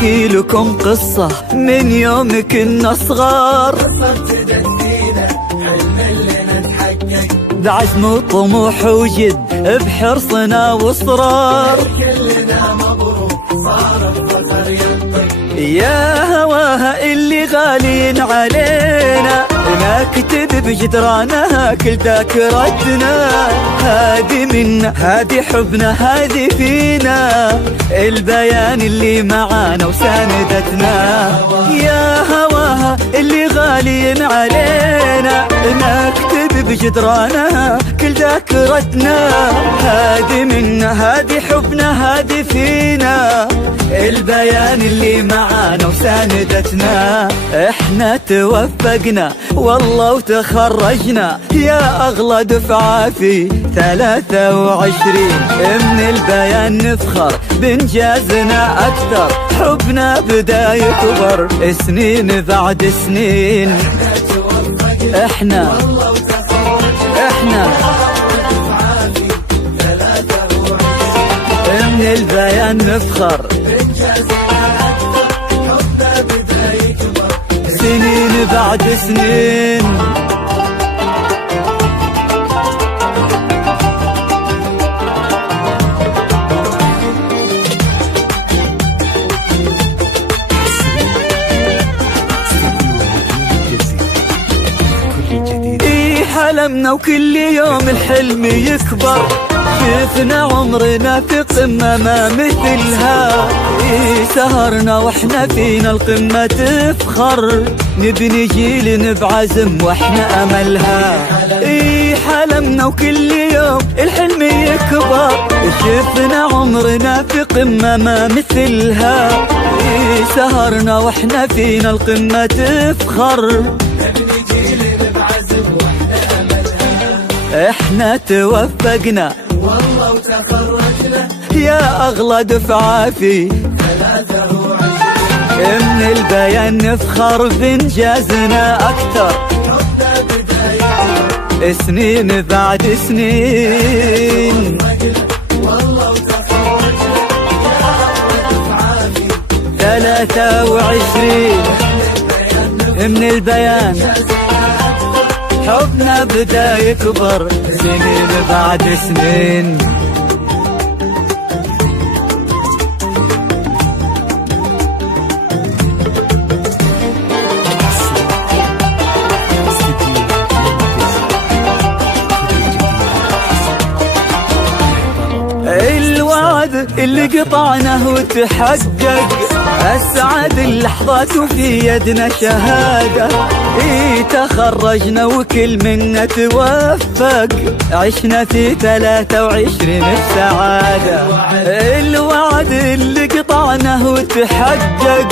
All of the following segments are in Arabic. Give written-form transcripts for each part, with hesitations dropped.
نحكي لكم قصة من يوم كنا صغار، قصة ابتدت فينا حلم اللي نتحقق، بعزم وطموح وجد بحرصنا واصرار. كلنا مبروك صار الظفر ينطق، يا هواها اللي غالين علينا نكتب بجدرانها كل ذاكرتنا. هذه منا هذه حبنا هذه فينا، البيان اللي معانا وساندتنا. يا هواها اللي غالين علينا نكتب بجدرانها كل ذاكرتنا. هذه منا هذه حبنا هذه فينا، البيان اللي معانا وساندتنا. احنا توفقنا والله وتخرجنا يا اغلى دفعة في 23. من البيان نفخر بانجازنا اكثر، حبنا بدا يكبر سنين بعد سنين. احنا من البيان نفخر سنين بعد سنين. ايه حلمنا وكل يوم الحلم يكبر، شفنا عمرنا في قمة ما مثلها. إيه سهرنا واحنا فينا القمة تفخر، نبني جيل بعزم واحنا املها. إيه حلمنا وكل يوم الحلم يكبر، شفنا عمرنا في قمة ما مثلها. إيه سهرنا واحنا فينا القمة تفخر، نبني جيل بعزم واحنا املها. احنا توفقنا والله وتخرجنا يا اغلى دفعة في 23. من البيان نفخر بانجازنا اكثر، حبنا بداية سنين بعد سنين. والله وتخرجنا يا اغلى دفعة في 23. من البيان حبنا بدا يكبر سنين بعد سنين. الوعد اللي قطعناه وتحقق، أسعد اللحظات وفي يدنا شهادة. إيه تخرجنا وكل منا توفق، عشنا في 23 بسعادة. الوعد اللي قطعناه وتحقق،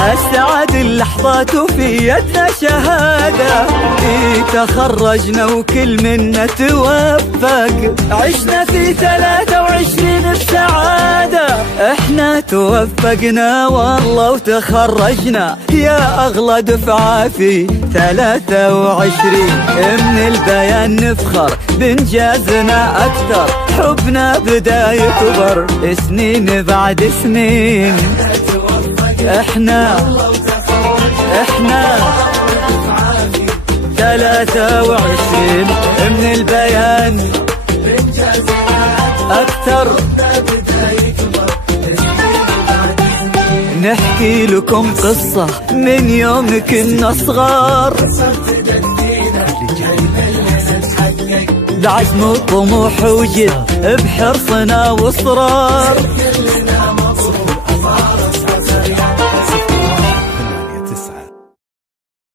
أسعد اللحظات وفي يدنا شهادة. إيه تخرجنا وكل منا توفق، عشنا في 23 بسعادة. احنا توفقنا والله وتخرجنا يا اغلى دفعة في 23. من البيان نفخر بانجازنا اكثر، حبنا بدا يكبر سنين بعد سنين. احنا 23. من البيان اكثر، نحكي لكم قصة من يوم كنا صغار، بعزم وطموح وجد بحرصنا واصرار.